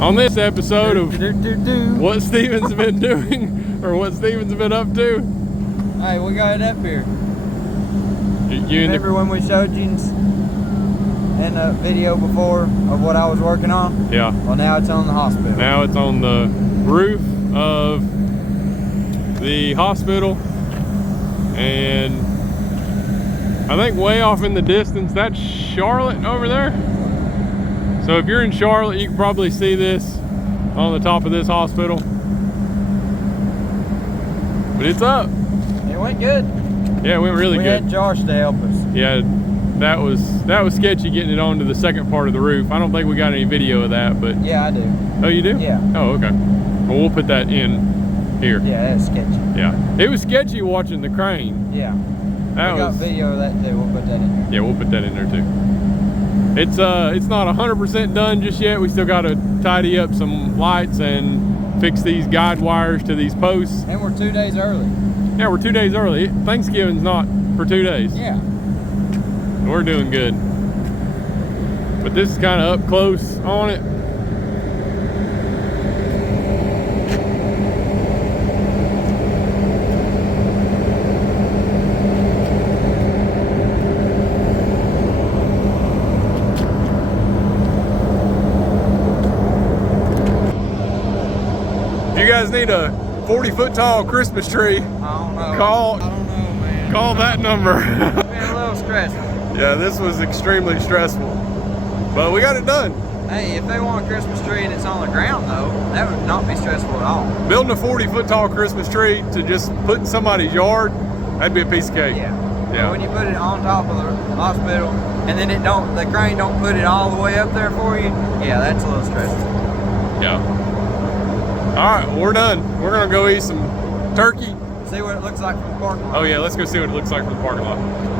On this episode of what Steven's been doing, or what Steven's been up to. Hey, we got it up here. You Remember when we showed you in a video before of what I was working on? Yeah. Well, now it's on the hospital. Now it's on the roof of the hospital, and I think way off in the distance, that's Charlotte over there. So if you're in Charlotte, you can probably see this on the top of this hospital. But it's up. It went good. Yeah, it went really good. We had Josh to help us. Yeah, that was sketchy getting it onto the second part of the roof. I don't think we got any video of that, but Yeah, I do. oh, you do? Yeah. Oh, okay. Well, we'll put that in here. Yeah, that's sketchy. Yeah. It was sketchy watching the crane. Yeah. That We got was. video of that too. We'll put that in there. Yeah, we'll put that in there too. It's not 100% done just yet. We still got to tidy up some lights and fix these guide wires to these posts. And we're 2 days early. Yeah, we're 2 days early. Thanksgiving's not for 2 days. Yeah. We're doing good. But this is kind of up close on it. If you guys need a 40-foot tall Christmas tree, I don't know. I Call- don't know, man. call that number. It's been a little stressful. Yeah, this was extremely stressful, but we got it done. Hey, if they want a Christmas tree and it's on the ground though, that would not be stressful at all. Building a 40-foot tall Christmas tree to just put in somebody's yard, that'd be a piece of cake. Yeah. Yeah. But when you put it on top of the hospital and then the crane don't put it all the way up there for you, yeah, that's a little stressful. Yeah. All right, we're done. We're gonna go eat some turkey. See what it looks like from the parking lot. Oh yeah, let's go see what it looks like from the parking lot.